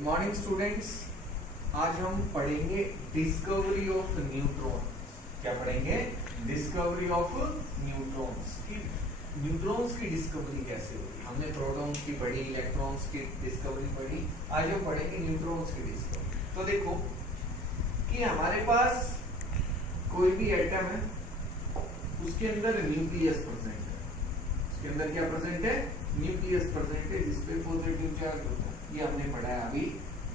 Good morning students. आज हम पढ़ेंगे डिस्कवरी ऑफ न्यूट्रॉन्स। क्या पढ़ेंगे? Discovery of neutrons. न्यूट्रॉन्स की डिस्कवरी कैसे होगी? हमने प्रोटॉन्स की पढ़ी, इलेक्ट्रॉन्स की डिस्कवरी पढ़ी, आज हम पढ़ेंगे न्यूट्रॉन्स की डिस्कवरी। तो देखो कि हमारे पास कोई भी एटम है, उसके अंदर न्यूक्लियस प्रेजेंट है। उसके अंदर क्या प्रेजेंट है? न्यूक्लियस प्रेजेंट है, जिसपे पॉजिटिव चार्ज होता है। ये हमने पढ़ा है अभी,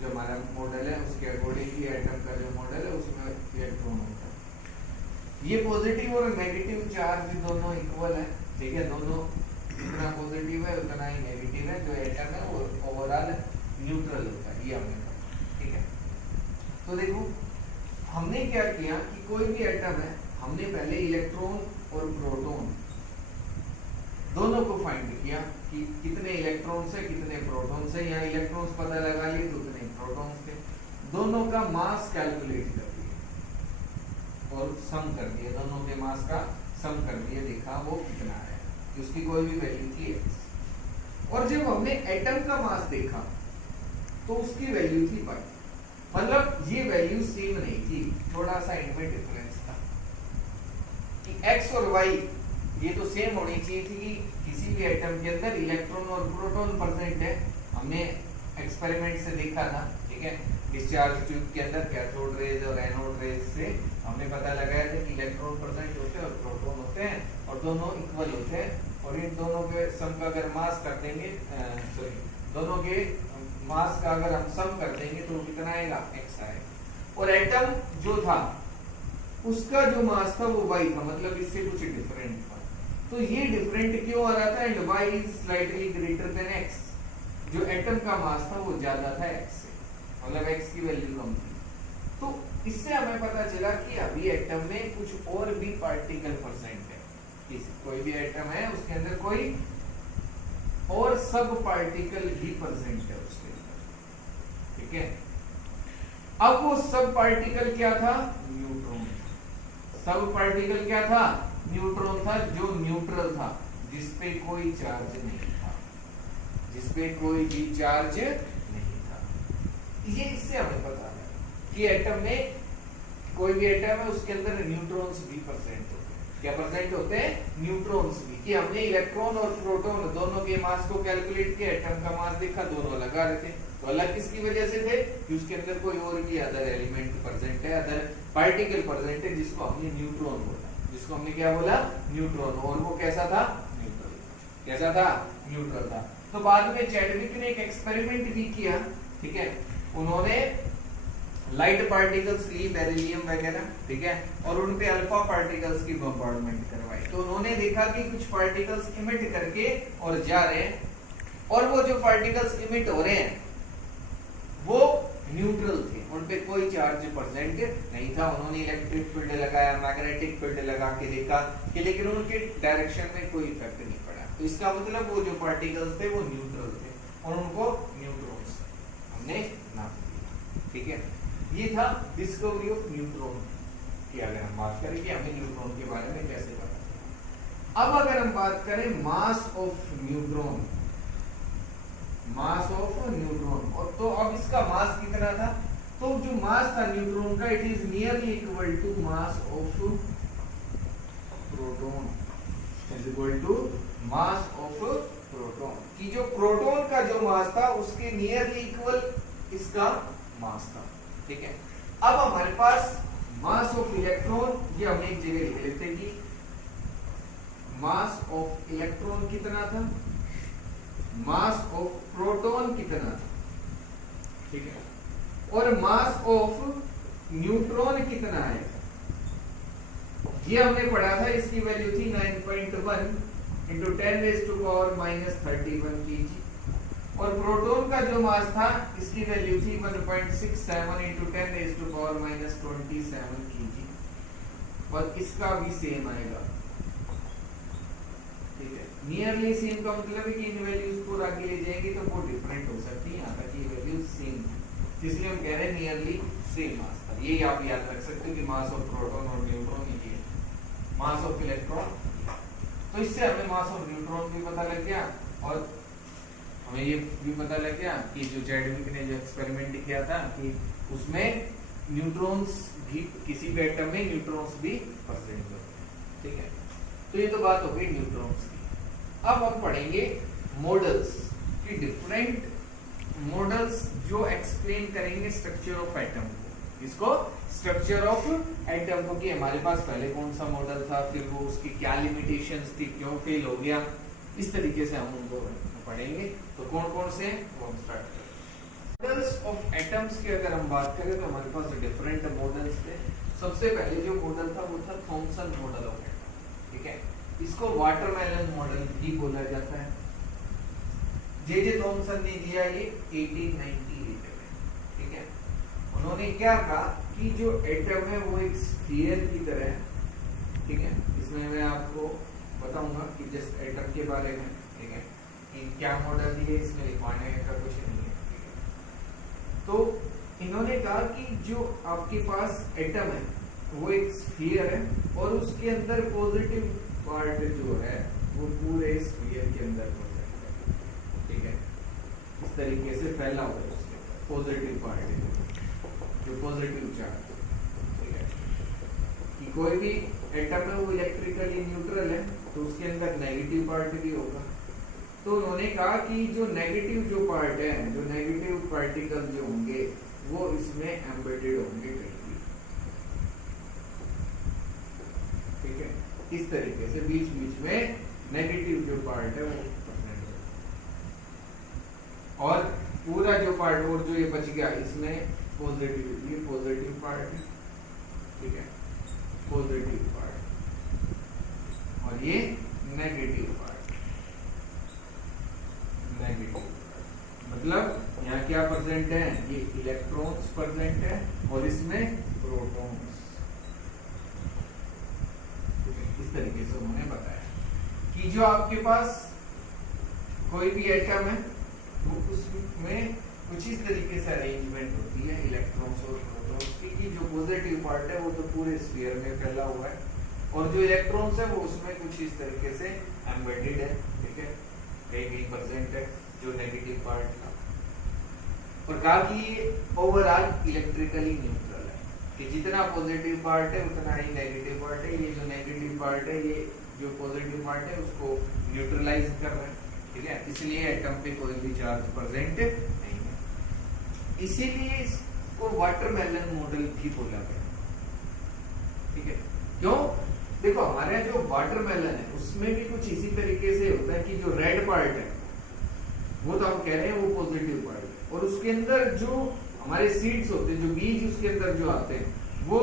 जो हमारा मॉडल है उसके अकॉर्डिंग ही एटम का जो मॉडल है उसमें इलेक्ट्रॉन होता है। ये पॉजिटिव और नेगेटिव चार्ज दोनों इक्वल है, ठीक है। दोनों जितना पॉजिटिव है उतना ही नेगेटिव है। जो एटम है वो ओवरऑल न्यूट्रल होता है, ये हमने पढ़ा, ठीक है। तो देखो हमने क्या किया कि कोई भी एटम है, हमने पहले इलेक्ट्रॉन और प्रोटॉन दोनों को फाइंड किया कि कितने इलेक्ट्रॉन्स है कितने प्रोटॉन्स है। यहाँ इलेक्ट्रॉन्स पता लगा लिए तो उतने प्रोटॉन्स थे। दोनों का मास कैलकुलेट कर दिया और सम कर दिया, दोनों के मास का सम कर दिया, देखा वो कितना है, उसकी कोई भी वैल्यू थी x। और जब हमने एटम का मास देखा तो उसकी वैल्यू थी y। मतलब ये वैल्यू सेम नहीं थी, थोड़ा सा इनमें डिफरेंस था कि x और y ये तो सेम होनी चाहिए थी कि किसी भी एटम के अंदर इलेक्ट्रॉन और प्रोटॉन प्रेजेंट है। हमने एक्सपेरिमेंट से देखा था, ठीक है। डिस्चार्ज ट्यूब के अंदर कैथोड रेज और एनोड रेज से हमने पता लगाया था कि इलेक्ट्रॉन प्रेजेंट होते हैं और प्रोटॉन होते हैं और दोनों इक्वल होते हैं। और इन दोनों के सम का अगर मास कर देंगे, दोनों के मास का अगर हम सम कर देंगे तो कितना आएगा? x आएगा। और एटम जो था उसका जो मास था वो y था, मतलब इससे कुछ डिफरेंट था। तो ये डिफरेंट क्यों आ रहा था? And y is slightly greater than x। जो एटम का मास था वो ज्यादा था x से, मतलब x की वैल्यू कम थी। तो इससे हमें पता चला कि अभी एटम में कुछ और भी पार्टिकल प्रेजेंट है। कोई भी एटम है उसके अंदर कोई और सब पार्टिकल भी प्रेजेंट है उसके अंदर, ठीक है। अब वो सब पार्टिकल क्या था? न्यूट्रॉन। सब पार्टिकल क्या था? न्यूट्रॉन था, जो न्यूट्रल था, जिसपे कोई चार्ज नहीं था, जिसपे कोई भी चार्ज नहीं था। ये इससे हमें पता है कि एटम में कोई भी एटम है उसके अंदर न्यूट्रॉन्स भी प्रेजेंट होते हैं। क्या प्रेजेंट होते हैं? न्यूट्रॉन्स भी। कि हमने इलेक्ट्रॉन और प्रोटॉन दोनों के मास को कैलकुलेट किया, एटम का मास देखा, दोनों अलग आ रहे थे। तो अलग किसकी वजह से थे? कि उसके अंदर कोई और भी अदर एलिमेंट प्रेजेंट है, अदर पार्टिकल प्रेजेंट है, जिसको हमने न्यूट्रॉन बोला। जिसको हमने क्या बोला? न्यूट्रॉन। और वो कैसा था? न्यूट्रल। कैसा था? न्यूट्रल था। तो बाद में चैडविक ने एक एक्सपेरिमेंट भी किया, ठीक है। उन्होंने लाइट पार्टिकल्स ली, बेरिलियम वगैरह, ठीक है, और उन पे अल्फा पार्टिकल्स की बॉम्बार्डमेंट करवाई। तो उन्होंने देखा कि कुछ पार्टिकल्स इमिट करके और जा रहे हैं, और वो जो पार्टिकल्स इमिट हो रहे हैं वो न्यूट्रल थे, उन पे कोई चार्ज प्रेजेंट नहीं था। उन्होंने इलेक्ट्रिक फील्ड लगाया, मैग्नेटिक फील्ड लगा के देखा कि लेकिन उनके डायरेक्शन में कोई इफेक्ट नहीं पड़ा। तो इसका मतलब वो जो पार्टिकल्स थे वो न्यूट्रल थे और उनको न्यूट्रॉन्स हमने नाम दिया, ठीक है। ये था डिस्कवरी ऑफ न्यूट्रॉन की। अगर हम बात करें कि हमें न्यूट्रॉन के बारे में कैसे पता चला। अब अगर हम बात करें mass of neutron, mass of neutron, और तो अब इसका मास कितना था? तो जो मास था न्यूट्रॉन का, it is nearly equal to mass of proton, is equal to mass of proton. कि जो प्रोटॉन का जो मास था उसके नियरली इक्वल इसका मास था, ठीक है। अब हमारे पास मास ऑफ इलेक्ट्रॉन, ये हमने एक जगह लिख लेते हैं कि मास ऑफ इलेक्ट्रॉन कितना था, मास ऑफ प्रोटॉन कितना था, ठीक है, और मास ऑफ न्यूट्रॉन कितना है, ये हमने पढ़ा था। इसकी वैल्यू थी 9.1 इंटू 10⁻⁻31 kg। और प्रोटॉन का जो मास था इसकी वैल्यू थी 1.67 इंटू 10⁻⁻27 kg। और इसका भी सेम आएगा, ठीक है। नियरली सेम का मतलब है कि इन वैल्यूज को आगे ले जाएंगे तो वो डिफरेंट हो सकती है, यहाँ तक ये वैल्यू सेम है, इसलिए हम कह रहे हैं नियरली सेम मास था। ये आप याद रख सकते हो कि मास ऑफ प्रोटॉन और न्यूट्रॉन ये है, मास ऑफ इलेक्ट्रॉन। तो इससे हमें मास ऑफ न्यूट्रॉन भी पता लग गया और हमें ये भी पता लग गया कि जो चैडविक ने जो एक्सपेरिमेंट किया था कि उसमें न्यूट्रॉन्स भी किसी भी एटम में न्यूट्रॉन्स भी प्रेजेंट होते हैं, ठीक है। तो ये तो बात हो गई न्यूट्रॉन्स की। अब हम पढ़ेंगे मॉडल्स की, डिफरेंट मॉडल्स जो एक्सप्लेन करेंगे स्ट्रक्चर ऑफ एटम को। इसको स्ट्रक्चर ऑफ एटम को कि हमारे पास पहले कौन सा मॉडल था, फिर वो उसकी क्या लिमिटेशंस थी, क्यों फेल हो गया, इस तरीके से हम उनको पढ़ेंगे। तो कौन कौन से वो हम स्टार्ट करें। मॉडल्स ऑफ एटम्स की अगर हम बात करें तो हमारे पास डिफरेंट मॉडल्स थे। सबसे पहले जो मॉडल था वो था थॉमसन मॉडल ऑफ एटम, ठीक है। इसको वाटरमेलन मॉडल भी बोला जाता है। जे थॉमसन ने दिया ये 1898 में, ठीक है। उन्होंने क्या कहा कि जो एटम है वो एक स्फीयर की तरह है, ठीक है। इसमें मैं आपको बताऊंगा कि जस्ट एटम के बारे में, ठीक है, कि क्या मॉडल दिए, इसमें लिखवाने का कुछ नहीं है, ठीक है। तो इन्होंने कहा कि जो आपके पास एटम है वो एक स्फीयर है और उसके अंदर पॉजिटिव पार्ट जो है वो पूरे स्फीयर के अंदर प्रेजेंट है, ठीक है। इस तरीके से फैला हुआ है उसके अंदर पॉजिटिव पार्ट जो पॉजिटिव चार्ज, ठीक है। कि कोई भी एटम है वो इलेक्ट्रिकली न्यूट्रल है तो उसके अंदर नेगेटिव पार्ट भी होगा। तो उन्होंने कहा कि जो नेगेटिव जो पार्ट है, जो नेगेटिव पार्टिकल जो होंगे वो इसमें एम्बेडेड होंगे कहीं, ठीक है। इस तरीके से बीच बीच में नेगेटिव जो पार्ट है वो प्रेजेंट है और पूरा जो पार्ट और जो ये बच गया इसमें पॉजिटिव, ये पॉजिटिव पार्ट है, ठीक है, पॉजिटिव पार्ट और ये नेगेटिव पार्ट, नेगेटिव पार्ट। मतलब यहाँ क्या प्रेजेंट है, ये इलेक्ट्रॉन्स प्रेजेंट है और इसमें प्रोटॉन्स। इस तरीके से उन्होंने बताया कि जो आपके पास कोई भी एटम है वो उसमें कुछ इस तरीके से अरेंजमेंट होती है इलेक्ट्रॉन्स और प्रोटॉन्स की, कि जो पॉजिटिव पार्ट है वो तो पूरे स्फीयर में फैला हुआ है और जो इलेक्ट्रॉन्स है वो उसमें कुछ इस तरीके से एम्बेडेड है, ठीक है, कहीं प्रेजेंट है जो नेगेटिव पार्ट था। और कहा कि ये ओवरऑल इलेक्ट्रिकली न्यूट्रल है, कि जितना पॉजिटिव पार्ट है उतना ही नेगेटिव पार्ट है। ये जो नेगेटिव पार्ट है ये जो पॉजिटिव पार्ट है उसको न्यूट्रलाइज कर रहा है, ठीक है। इसलिए एटम पे कोई भी चार्ज प्रेजेंट नहीं है, इसीलिए इसको वाटरमेलन मॉडल भी बोला गया, ठीक है। क्यों? देखो हमारे जो वाटरमेलन है उसमें भी कुछ इसी तरीके से होता है कि जो रेड पार्ट है वो तो हम कह रहे हैं वो पॉजिटिव पार्ट है और उसके अंदर जो हमारे सीड्स होते हैं, जो बीज उसके अंदर जो आते हैं वो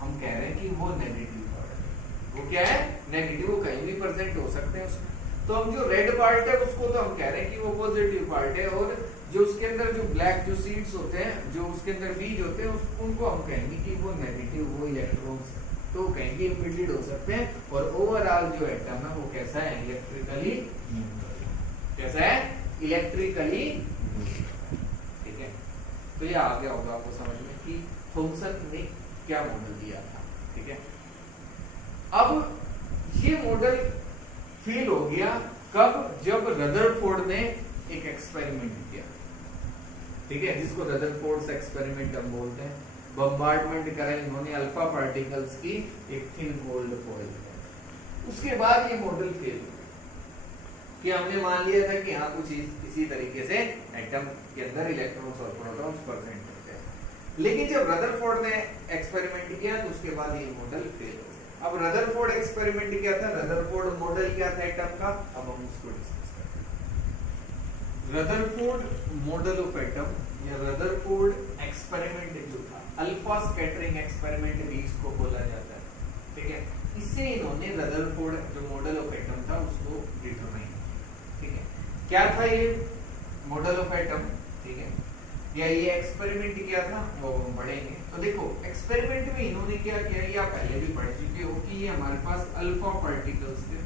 हम कह रहे हैं कि वो नेगेटिव पार्ट है। वो क्या है? नेगेटिव, वो कहीं भी प्रेजेंट हो सकते हैं उसमें। तो हम जो रेड पार्ट है उसको तो हम कह रहे हैं कि वो पॉजिटिव पार्ट है और जो उसके अंदर जो ब्लैक जो सीड्स होते हैं, जो उसके अंदर बीज होते हैं, उनको हम कहेंगे कि वो नेगेटिव, वो इलेक्ट्रॉन्स तो कहेंगे इम्पीडेड हो सकते हैं। और ओवरऑल जो एटम है वो कैसा है? Electrically neutral. कैसा है? इलेक्ट्रिकली न्यूट्रल, ठीक है। तो ये आ गया होगा आपको समझ में कि थॉमसन ने क्या मॉडल दिया था, ठीक है। अब ये मॉडल फेल हो गया कब? जब रदरफोर्ड ने एक एक्सपेरिमेंट किया, ठीक है, जिसको रदरफोर्ड एक्सपेरिमेंट हम बोलते हैं। बम्बार्डमेंट करा इन्होंने अल्फा पार्टिकल्स की एक थिन गोल्ड फॉइल में। उसके बाद ये मॉडल फेल हो गया कि हमने मान लिया था कि हाँ कुछ इसी तरीके से एटम के अंदर इलेक्ट्रॉन्स और प्रोटॉन्स प्रेजेंट होते हैं। लेकिन जब रदरफोर्ड ने एक्सपेरिमेंट किया तो उसके बाद ये मॉडल फेल हो गया। अब रदरफोर्ड एक्सपेरिमेंट क्या था, रदरफोर्ड मॉडल क्या था एटम का, अब हम उसको डिस्कस करते हैं। रदरफोर्ड मॉडल ऑफ एटम या रदरफोर्ड एक्सपेरिमेंट जो था, अल्फा स्कैटरिंग एक्सपेरिमेंट भी इसको बोला जाता है, ठीक है। इससे इन्होंने रदरफोर्ड जो मॉडल ऑफ एटम था उसको डिटरमाइन, ठीक है। क्या था ये मॉडल ऑफ एटम, ठीक है, या ये एक्सपेरिमेंट किया था वो हम पढ़ेंगे। तो देखो एक्सपेरिमेंट में इन्होंने क्या किया, ये आप पहले भी पढ़ चुके हो कि ये हमारे पास अल्फा पार्टिकल्स थे।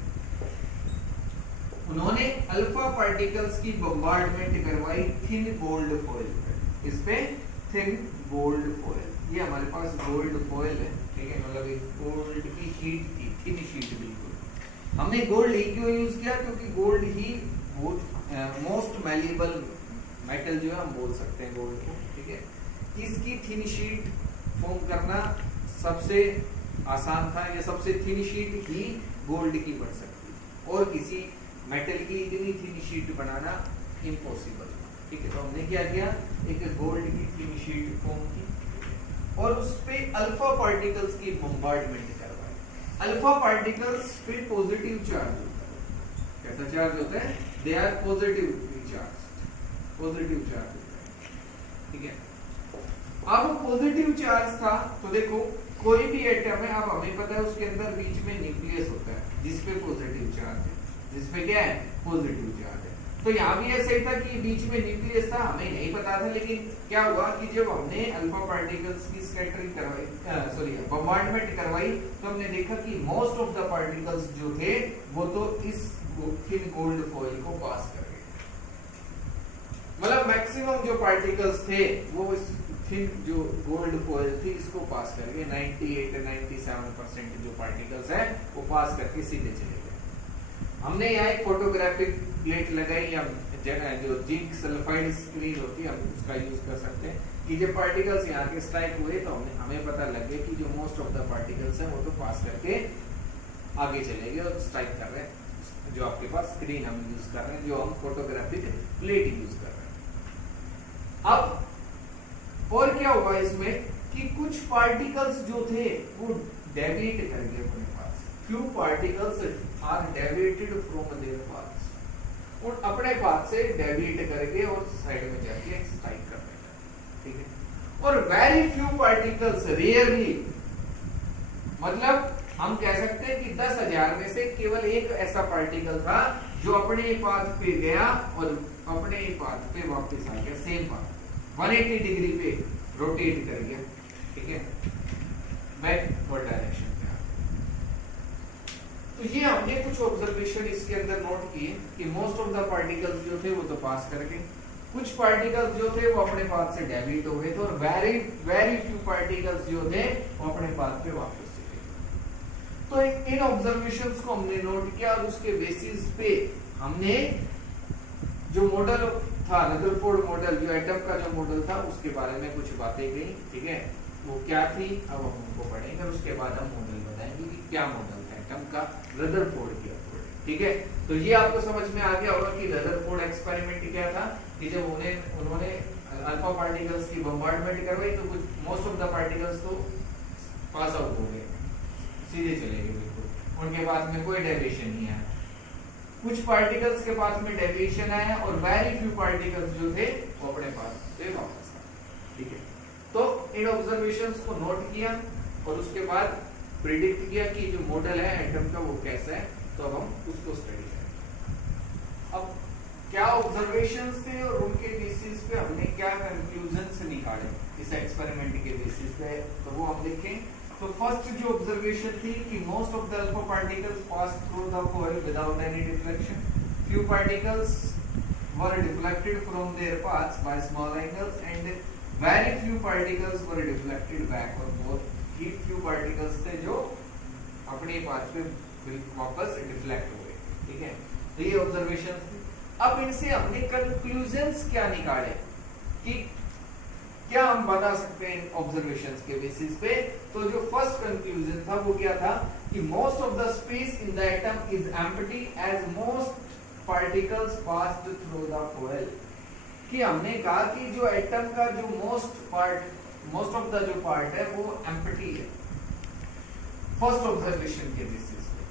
उन्होंने अल्फा पार्टिकल्स की बम्बार्डमेंट करवाई थिन गोल्ड फॉइल पर। इस पे थिन गोल्ड फॉइल, ये हमारे पास गोल्ड फॉइल है, ठीक है, मतलब एक गोल्ड की शीट थी, थिन शीट बिल्कुल। हमने गोल्ड ही क्यों यूज किया? क्योंकि गोल्ड ही बहुत मोस्ट मैलिएबल मेटल जो है हम बोल सकते हैं गोल्ड को, ठीक है। इसकी थिन शीट फॉर्म करना सबसे आसान था, या सबसे थिन शीट ही गोल्ड की बन सकती थी, और किसी मेटल की इतनी थिन शीट बनाना इम्पॉसिबल, ठीक है। तो हमने क्या किया, एक गोल्ड की थिन शीट फॉर्म की और उस पे अल्फा पार्टिकल्स की बम्बार्डमेंट करवाई। अल्फा पार्टिकल्स पे पॉजिटिव चार्ज होता है। कैसा चार्ज होता है? They are positively charge, positive charge होता है, ठीक है। अब पॉजिटिव चार्ज था तो देखो कोई भी एटम है, अब हमें पता है उसके अंदर बीच में न्यूक्लियस होता है जिसपे पॉजिटिव चार्ज है, जिसपे क्या है, पॉजिटिव चार्ज है। तो यहाँ भी ऐसा ही था कि बीच में न्यूक्लियस था, हमें नहीं पता था, लेकिन क्या हुआ कि जब हमने अल्फा पार्टिकल्स की स्कैटरिंग करवाई, सॉरी बम्बार्डमेंट करवाई, तो हमने देखा कि मोस्ट ऑफ द पार्टिकल्स जो थे वो तो इस थिन गोल्ड फॉइल को पास कर गए। मतलब मैक्सिमम जो पार्टिकल्स थे वो इस थिन जो गोल्ड फॉइल थी इसको पास कर गए। 98-97% जो पार्टिकल्स है वो पास करके सीधे चले गए। हमने यहाँ एक फोटोग्राफिक प्लेट लगाई, या जो जिंक सल्फाइड स्क्रीन होती है हम उसका यूज कर सकते हैं, कि जब पार्टिकल्स यहाँ के स्ट्राइक हुए तो हमें पता लग गया कि जो मोस्ट ऑफ द पार्टिकल्स हैं वो तो पास करके आगे चले गए और स्ट्राइक कर रहे हैं। जो आपके पास स्क्रीन हम यूज कर रहे हैं, जो हम फोटोग्राफिक प्लेट यूज कर रहे हैं। अब और क्या हुआ इसमें कि कुछ पार्टिकल्स जो थे वो डेविएट कर गए अपने पास। Few particles are deviated from their paths, और अपने पाथ से डेविएट करके और साइड में जाके स्ट्राइक कर रहे हैं, ठीक है। और वेरी फ्यू पार्टिकल्स, रेयरली, मतलब हम कह सकते हैं कि 10,000 में से केवल एक ऐसा पार्टिकल था जो अपने पाथ पे गया और अपने पाथ पे वापस आ गया, सेम पाथ 180 डिग्री पे रोटेट कर गया, ठीक है, बैकवर्ड डायरेक्शन में। तो ये हमने कुछ ऑब्जर्वेशन इसके अंदर नोट किए कि मोस्ट ऑफ द पार्टिकल्स जो थे वो तो पास कर गए, कुछ पार्टिकल्स जो थे वो अपने पाथ से डेविएट हो गए थे, और वेरी वेरी फ्यू पार्टिकल्स जो थे वो अपने पाथ पे वापस चले गए। तो इन ऑब्जर्वेशंस को हमने नोट किया और उसके बेसिस पे हमने जो मॉडल था, रदरफोर्ड मॉडल, जो एटम का जो मॉडल था उसके बारे में कुछ बातें गई, ठीक है, वो क्या थी अब हम उनको पढ़ेंगे, उसके बाद हम मॉडल बताएंगे कि क्या मॉडल था एटम का रदरफोर्ड के अकॉर्डिंग, ठीक है। तो ये आपको समझ में आ गया होगा कि रदरफोर्ड एक्सपेरिमेंट क्या था, कि जब उन्होंने अल्फा पार्टिकल्स की बम्बार्डमेंट करवाई तो कुछ मोस्ट ऑफ द पार्टिकल्स तो पास आउट हो गए, सीधे चले गए बिल्कुल, उनके पास में कोई डेविएशन नहीं आया। कुछ पार्टिकल्स के पास में डेविएशन आया और वेरी फ्यू पार्टिकल्स जो थे वो अपने पास से वापस आ गए, ठीक है। तो इन ऑब्जर्वेशंस को नोट किया और उसके बाद प्रिडिक्ट किया कि जो मॉडल है एटम का वो कैसा है, तो अब हम उसको स्टडी करेंगे। अब क्या ऑब्जर्वेशंस थे और उनके बेसिस पे हमने क्या कंक्लूजन्स निकाले इस एक्सपेरिमेंट के बेसिस पे, तो वो हम देखें। तो फर्स्ट जो ऑब्जर्वेशन थी कि most of the alpha particles pass through the foil without any deflection, few particles were deflected from their paths by small angles and very few particles were deflected back, और बहुत ही few particles थे जो अपने path पे वापस deflect हुए, ठीक है। तो ये ऑब्जर्वेशन थी। अब इनसे हमने कंक्लूजन्स क्या निकाले कि क्या हम बता सकते हैं ऑब्जर्वेशंस के बेसिस पे। तो जो फर्स्ट कंक्लूजन था वो क्या था कि most of the space in the atom is empty as most particles passed through the foil, कि हमने कहा कि जो एटम का जो मोस्ट ऑफ द जो पार्ट है वो एम्प्टी है फर्स्ट ऑब्जर्वेशन के बेसिस पे,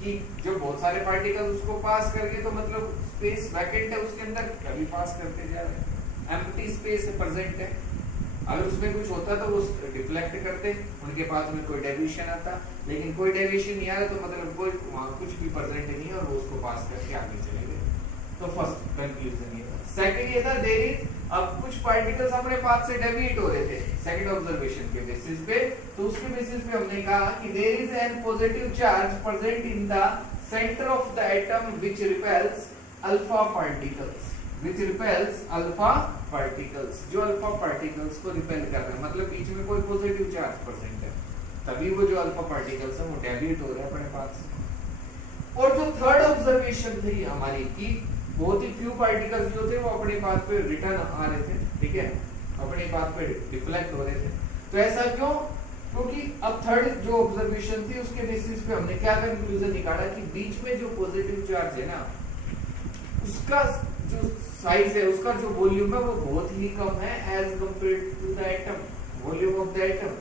कि जो बहुत सारे पार्टिकल्स उसको पास करके, तो मतलब स्पेस वैकेंट है उसके अंदर, कभी पास करते जा रहे हैं, एम्प्टी स्पेस प्रेजेंट है। अगर उसमें कुछ होता तो वो डिफ्लेक्ट करते, उनके पास में कोई डेविएशन आता, लेकिन कोई डेविएशन नहीं आ रहा तो मतलब कोई वहां कुछ भी प्रेजेंट नहीं है और वो उसको पास करके आगे चले गए। तो फर्स्ट कंक्लूजन ये था। सेकंड ये था देयर इज, अब कुछ पार्टिकल्स अपने पाथ से डेविएट हो रहे थे सेकंड ऑब्जर्वेशन के बेसिस पे, तो उसके बेसिस पे हमने कहा कि there is an positive charge present in the centre of the atom which repels alpha particles, which repels alpha particles, जो अल्फा पार्टिकल्स को रिपेल कर रहे हैं, मतलब बीच में कोई पॉजिटिव चार्ज प्रेजेंट है, तभी वो जो अल्फा पार्टिकल्स हैं वो डेविएट हो रहे हैं अपने पास से। और जो थर्ड ऑब्जर्वेशन थी हमारी कि बहुत ही फ्यू पार्टिकल्स जो थे वो अपने पाथ पे रिटर्न आ रहे थे, ठीक है, अपने पाथ पे डिफ्लेक्ट हो रहे थे। तो ऐसा क्यों? क्योंकि अब थर्ड जो ऑब्जर्वेशन थी उसके बेसिस पे हमने क्या कंक्लूजन निकाला कि बीच में जो पॉजिटिव चार्ज है ना, उसका जो साइज है, उसका जो वॉल्यूम है वो बहुत ही कम है as compared to the atom, volume of the atom.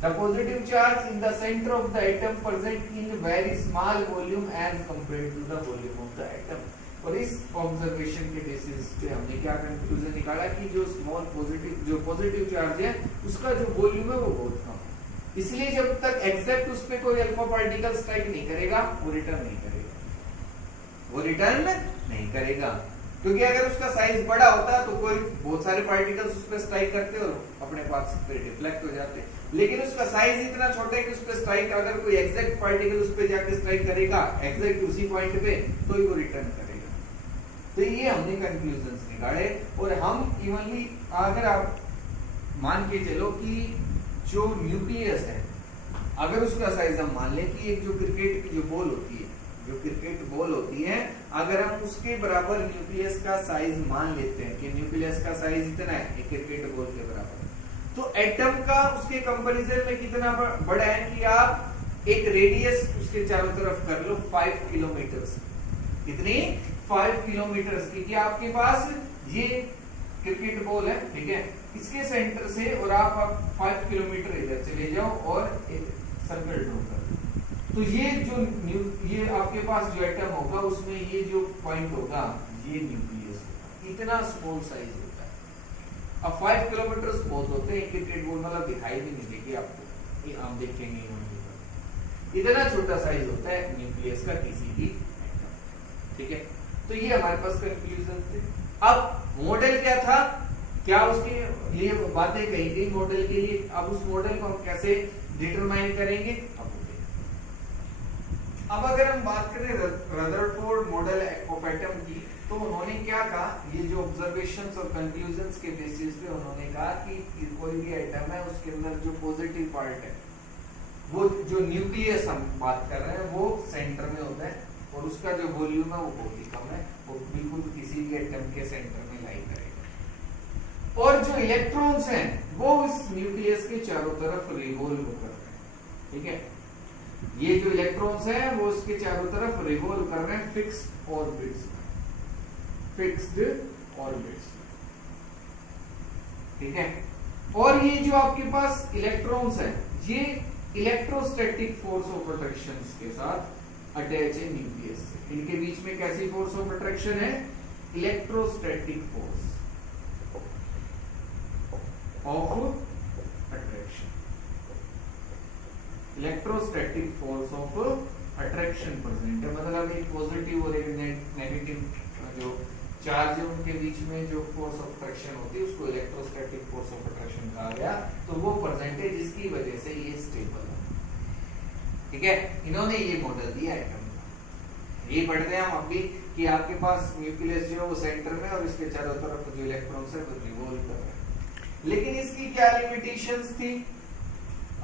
The positive charge in the center of the atom present in very small volume as compared to the volume of the atom। और इस observation के basis पे हमने क्या conclusion निकाला कि जो positive charge है उसका जो वॉल्यूम है वो बहुत कम है, इसलिए जब तक एग्जैक्ट उस पे कोई अल्फा पार्टिकल स्ट्राइक नहीं करेगा वो रिटर्न नहीं करेगा, वो रिटर्न नहीं करेगा। क्योंकि अगर उसका साइज बड़ा होता तो कोई बहुत सारे पार्टिकल्स उस पर स्ट्राइक करते और अपने पास पे डिफ्लेक्ट हो जाते, लेकिन उसका साइज इतना छोटा है कि उस पर स्ट्राइक, अगर कोई एग्जैक्ट पार्टिकल उस पर जाके स्ट्राइक करेगा एग्जैक्ट उसी पॉइंट पे तो ही वो रिटर्न करेगा। तो ये हमने कंक्लूजन्स निकाले। और हम इवनली अगर आप मान के चलो कि जो न्यूक्लियस है, अगर उसका साइज हम मान लें कि एक जो क्रिकेट की जो बॉल होती है, जो क्रिकेट बॉल होती है, अगर हम उसके बराबर न्यूक्लियस का साइज मान लेते हैं कि न्यूक्लियस का साइज इतना है एक क्रिकेट बॉल के बराबर, तो एटम का उसके कंपैरिजन में कितना बड़ा है कि आप एक रेडियस उसके चारों तरफ कर लो 5 किलोमीटर, कितनी 5 किलोमीटर की, कि आपके पास ये क्रिकेट बॉल है, ठीक है, इसके सेंटर से और आप 5 किलोमीटर इधर चले जाओ और एक सर्कल ड्रॉ कर लो, तो ये आपके पास जो एटम होगा उसमें ये जो पॉइंट होगा ये न्यूक्लियस होगा, इतना स्मॉल साइज होता है। अब 5 किलोमीटर बहुत होते हैं, क्रिकेट बॉल मतलब दिखाई भी नहीं देगी आपको, ये आप देखेंगे इतना छोटा साइज होता है न्यूक्लियस का किसी भी एटम, ठीक है। तो ये हमारे पास कंक्लूजन थे। अब मॉडल क्या था, क्या उसके लिए बातें कही गई मॉडल के लिए, अब उस मॉडल को हम कैसे डिटरमाइन करेंगे। अब अगर हम बात करें रदरफोर्ड मॉडल ऑफ एटम की, तो उन्होंने क्या कहा, ये जो ऑब्जर्वेशंस और कंक्लूजन्स के बेसिस पे उन्होंने कहा कि कोई भी एटम है उसके अंदर जो पॉजिटिव पार्ट है, वो जो न्यूक्लियस हम बात कर रहे हैं वो सेंटर में होता है और उसका जो वॉल्यूम है वो बहुत ही कम है, वो बिल्कुल किसी भी एटम के सेंटर में लाई करेगा। और जो इलेक्ट्रॉन्स हैं वो इस न्यूक्लियस के चारों तरफ रिवॉल्व कर रहे हैं, ठीक है, ये जो इलेक्ट्रॉन्स हैं वो उसके चारों तरफ रिवॉल्व कर रहे हैं फिक्स्ड ऑर्बिट्स में, ठीक है। और ये जो आपके पास इलेक्ट्रॉन्स हैं ये इलेक्ट्रोस्टैटिक फोर्स ऑफ अट्रैक्शन के साथ अटैच है न्यूक्लियस से, इनके बीच में कैसी फोर्स ऑफ अट्रैक्शन है, electrostatic force of attraction, electrostatic force of attraction present है, मतलब एक पॉजिटिव और एक नेगेटिव जो चार्ज है उनके बीच में जो फोर्स ऑफ अट्रैक्शन होती है उसको इलेक्ट्रोस्टैटिक फोर्स ऑफ अट्रैक्शन कहा गया, तो वो प्रेजेंट है जिसकी वजह से ये स्टेबल है, ठीक है। इन्होंने ये मॉडल दिया एटम का। ये पढ़ते हैं हम अभी कि आपके पास न्यूक्लियस जो है वो सेंटर में और इसके चारों तरफ जो इलेक्ट्रॉन्स है वो रिवॉल्व कर रहे हैं, लेकिन इसकी क्या लिमिटेशंस थी।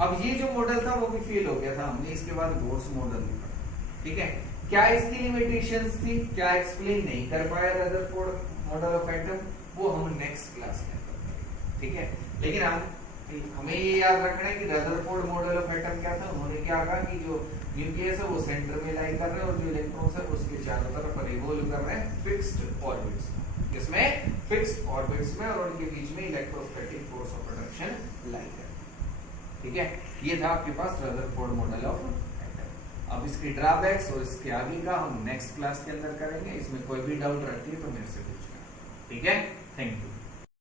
अब ये जो मॉडल था वो भी फेल हो गया था, हमने इसके बाद बोर्स मॉडल लिखा, ठीक है। क्या इसकी लिमिटेशंस थी, क्या एक्सप्लेन नहीं कर पाया रदरफोर्ड मॉडल ऑफ एटम, वो हम नेक्स्ट क्लास में करेंगे, ठीक है। लेकिन हमें ये याद रखना है कि रदरफोर्ड मॉडल ऑफ एटम क्या था, उन्होंने क्या कहा कि जो न्यूक्लियस है वो सेंटर में लाई कर रहे हैं और जो इलेक्ट्रॉन्स है उसके चारों तरफ रिवॉल्व कर रहे हैं फिक्स्ड ऑर्बिट्स में, इसमें फिक्स्ड ऑर्बिट्स में, और उनके बीच में इलेक्ट्रोस्टैटिक फोर्स ऑफ अट्रैक्शन लाई कर, ठीक है। ये था आपके पास रदरफोर्ड मॉडल ऑफ एटम। अब इसके ड्रॉबैक्स और इसके आगे का हम नेक्स्ट क्लास के अंदर करेंगे, इसमें कोई भी डाउट रहती है तो मेरे से पूछना, ठीक है। Thank you.